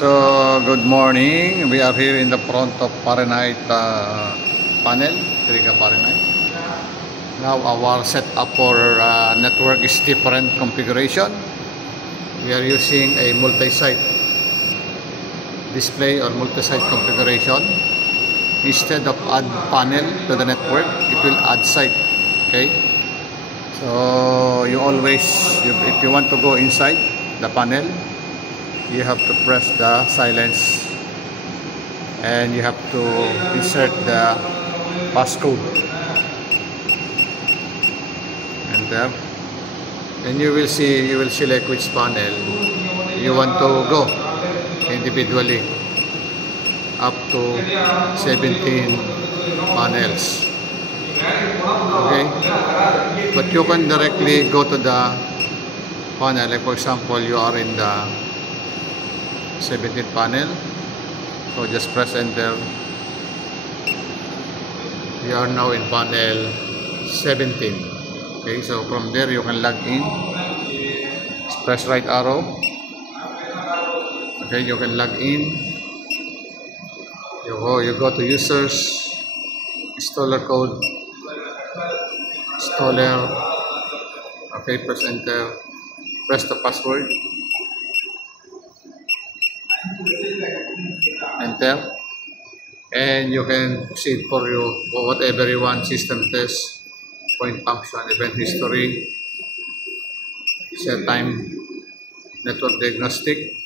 So, good morning. We are here in the front of Fahrenheit panel, Triga Fahrenheit. Now our setup for network is different configuration. We are using a multi-site display or multi-site configuration. Instead of add panel to the network, it will add site. Okay. So you always, if you want to go inside the panel, you have to press the silence and you have to insert the passcode, enter, and you will select which panel you want to go individually, up to 17 panels. Okay, but you can directly go to the panel. Like for example, you are in the 17th panel, so just press enter. You are now in panel 17. Okay, so from there you can log in. Just press right arrow. Okay, you can log in. You go to users, installer code, installer. Okay, press enter. Press the password. Enter, and you can proceed for whatever you want: system test, point function, event history, set time, network diagnostic,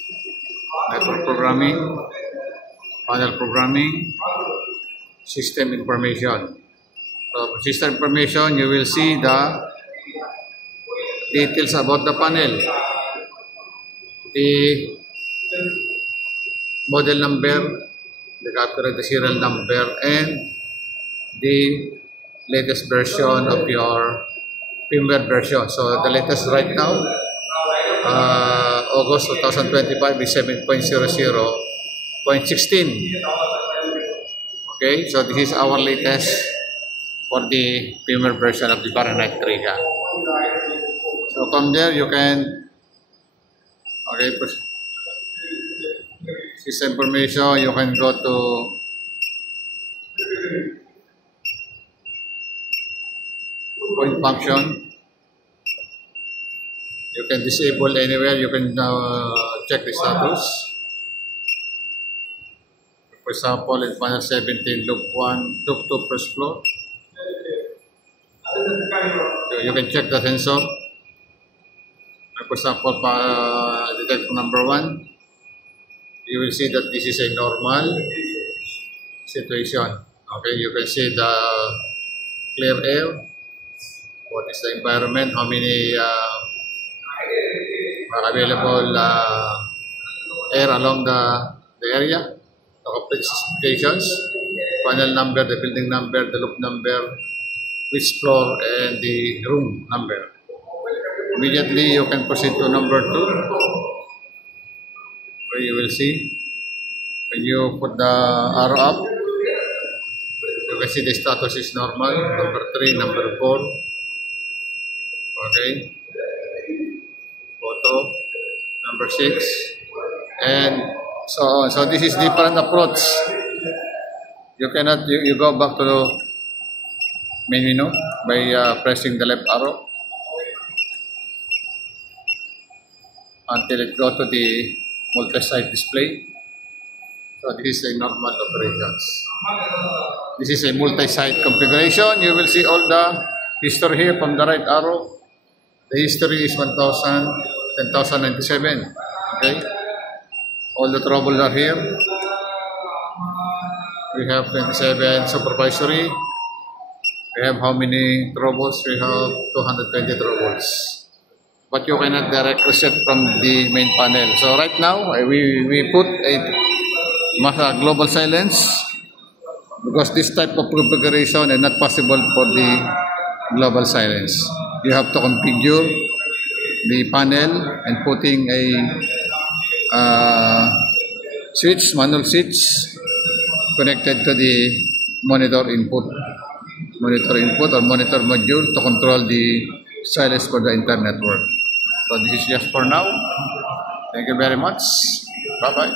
network programming, panel programming, system information. So system information, you will see the details about the panel, the model number, the copyright, the serial number, and the latest version of your firmware version. So the latest right now, August 2025 is 7.00.16. Okay, so this is our latest for the firmware version of the Fahrenheit Triga. So from there you can, okay, system information, you can go to point function. You can disable anywhere. You can check the status. For example, in panel 17, loop 1, loop 2, first floor. So you can check the sensor. For example, detector number 1. You will see that this is a normal situation. Okay, you can see the clear air. What is the environment? How many available air along the area? The complete specifications, panel number, the building number, the loop number, which floor, and the room number. Immediately, you can proceed to number 2. You will see when you put the arrow up, you can see the status is normal. Number 3, number 4. Okay, photo number 6, and so on. So this is different approach. You cannot you go back to the main menu by pressing the left arrow until it go to the multi-site display. So this is a normal operations. This is a multi-site configuration. You will see all the history here from the right arrow. The history is 10,097. Okay. All the troubles are here. We have 27 supervisory. We have how many troubles? We have 220 troubles. But you cannot direct reset from the main panel. So right now, we put a global silence because this type of configuration is not possible for the global silence. You have to configure the panel and putting a switch, manual switch connected to the monitor input or monitor module to control the silence for the entire network. So this is just for now. Thank you very much. Bye-bye.